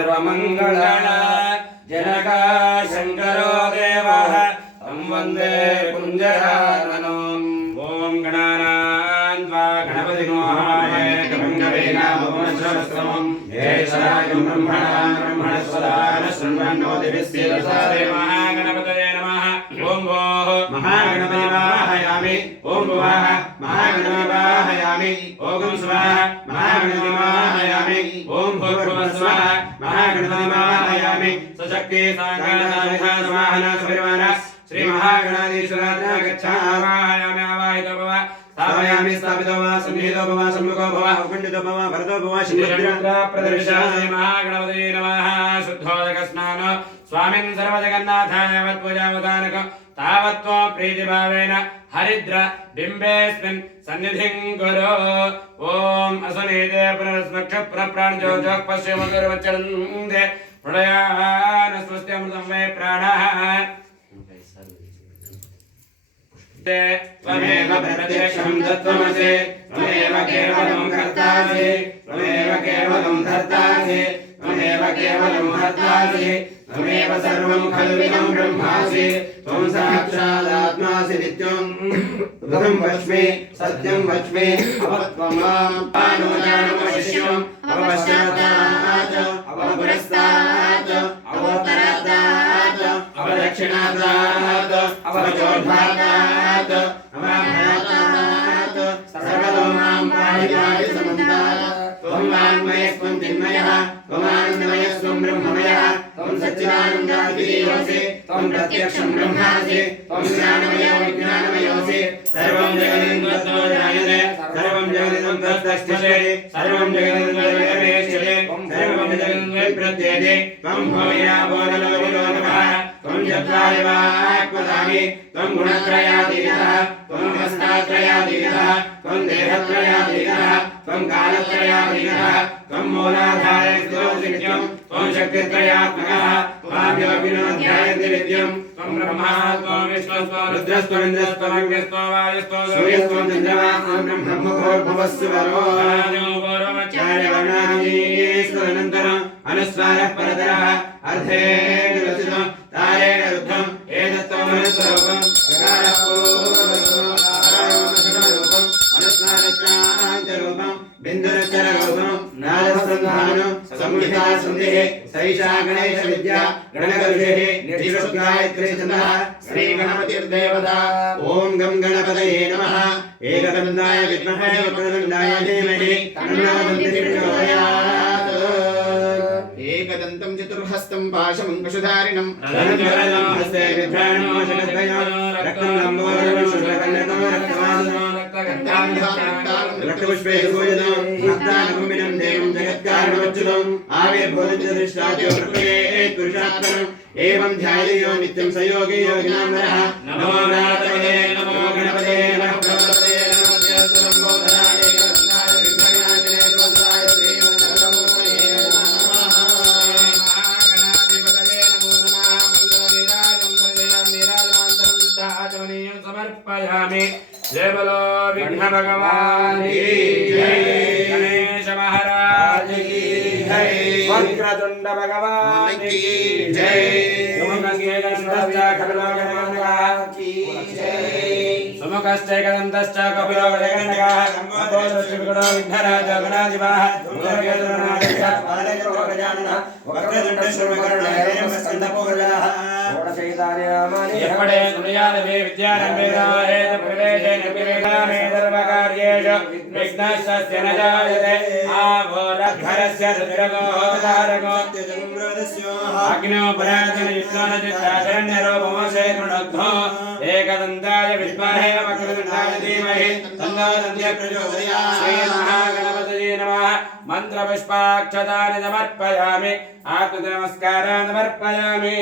सर्वमङ्गल जनका शङ्करो देवः तं वन्दे कुञ्जराननो ॐ गणानान् त्वा गणपतिमोहाय कमङ्गलेनामोनश्रवस्तमम् येषायं ब्रह्मणां ब्रह्मणस्वदान शृण्वन्नोतिभिस्सिरसारे महागणपतये नमः ॐ भोः महागणपति वाहयामि ॐ भुवः महागणपति वाहयामि ॐ स्वः महागणपति वाहयामि ॐ भूर्भुवः स्वः महागणपति वाहयामि सशक्ति साङ्गानाथ सविर्वाण श्री महागणाधीश्वराज्ञा गच्छावाहयामि आवाहितो भव स्थापयामि स्थापितो भव सन्निहितो भव सम्मुखो भव अखण्डितो भव भरतो भव श्रीरुद्रा प्रदर्शयामि महागणपते नमः शुद्धोदक स्नान स्वामिन् सर्वजगन्नाथाय वत्पूजावदानक तावत्त्व प्रीतिभावेन हरिद्र बिम्बेऽस्मिन् सन्निधिं कुरु ॐ असुनीते पुनरस्मक्ष पुनः पश्यमगुरुवच्चरन्ते प्रलयान स्वस्त्यमृतं मे प्राणः ते त्वमेव प्रत्यक्षम् तत्त्वमसि, त्वमेव केवलम् कर्तासि, त्वमेव केवलम् धर्तासि, त्वमेव केवलम् हर्तासि, त्वमेव सर्वम् खल्विदम् ब्रह्मासि त्वम् साक्षादात्मासि नित्यम् ऋतम् वच्मि सत्यम् वच्मि अवत्वमानुजानुपशिष्यम् अवपश्चातात् अवपुरस्तात् अवोत्तरात् अवदक्षिणात् अवचोद्भागात् मां पाहि पाहि समन्तात् त्वं वाङ्मयस्त्वं चिन्मयः त्वमानन्दमयस्त्वं ब्रह्ममयः त्वं सच्चिदानन्दादिदेवसि त्वं प्रत्यक्षं ब्रह्मासि त्वं ज्ञानमयो विज्ञानमयोऽसि सर्वं जगदिन्द्वतो जायते सर्वं जगदिदं तत्तस्थ्यते सर्वं जगदिदं जगदमेष्यते सर्वं जगदिदं प्रत्येते त्वं भवया बोधलोहिलो नमः त्वम् चत्रायवात्मदानि त्वम् गुणत्रयाधीनः त्वम् हस्तात्रयाधीनः त्वम् देहत्रयाधीनः त्वम् कालत्रयाधीनः त्वम् मूलाधारे स्थितम् त्वम् शक्तित्रयात्मकः त्वाभ्यभिनोध्यायन्ति विद्यम् त्वम् ब्रह्मा त्वम् विश्वस्त्वम् रुद्रस्त्वमिन्द्रस्त्वमग्निस्त्वम् वायुस्त्वम् सूर्यस्त्वम् चन्द्रमाम् ब्रह्मभोर्भवस्य वरो अनस्वारः परतरः अर्थे रचितं तारेण रुद्धम् एतत्त्वमनुस्वरूपम् प्रकारः पूर्वरूपम् आकारमसुखरूपम् अनुस्वारश्चान्तरूपम् बिन्दुरचररूपम् नादसन्धानं संहिता सन्धिः सैषा गणेश विद्या गणकऋषिः निर्दिशुगायत्री छन्दः श्रीगणपतिर्देवता ॐ गं गणपतये नमः एकदन्ताय विद्महे वक्रतुण्डाय धीमहि तन्नो दन्तिः प्रचोदयात् एकदन्तं चतुर्हस्तं पाशमङ्कुशधारिणं रजतजलं हस्ते बिभ्राणो शतद्वयो रक्तं लम्बोदरं शुक्लकन्यकं रक्तमासनं रक्तपुष्पे पूजितं भक्तानुमिनं देवं जगत्कारणमच्युतम् आविर्भूतदृष्टाद्यो प्रकृते पुरुषात्मनम् एवं ध्याययो नित्यं स योगी योगिनां नरः नमो गणपतये नमो गणपतये नमः ఆచమనీయం సమర్పయామి జయ బలో విఘ్న భగవాన్ గణేశ మహారాజ్ వక్రతుండ భగవాన్ జై సుముఖశ్చ కదంతశ్చ కపిలో జగన్నాథ విఘ్నరాజ గణాధిపా ఎప్పుడే గుణయాలవే విద్యారంభేదాహేత ప్రవేశేన వివేకానే ధర్మకార్యేషు విఘ్నస్య న ఏకదంతాయ విద్మహే వక్రదంతాయ ధీమహి. తన్నో దంత్య శ్రీ మహాగ मन्त्रपुष्पाक्षतानि समर्पयामि। आकृतनमस्कारान् समर्पयामि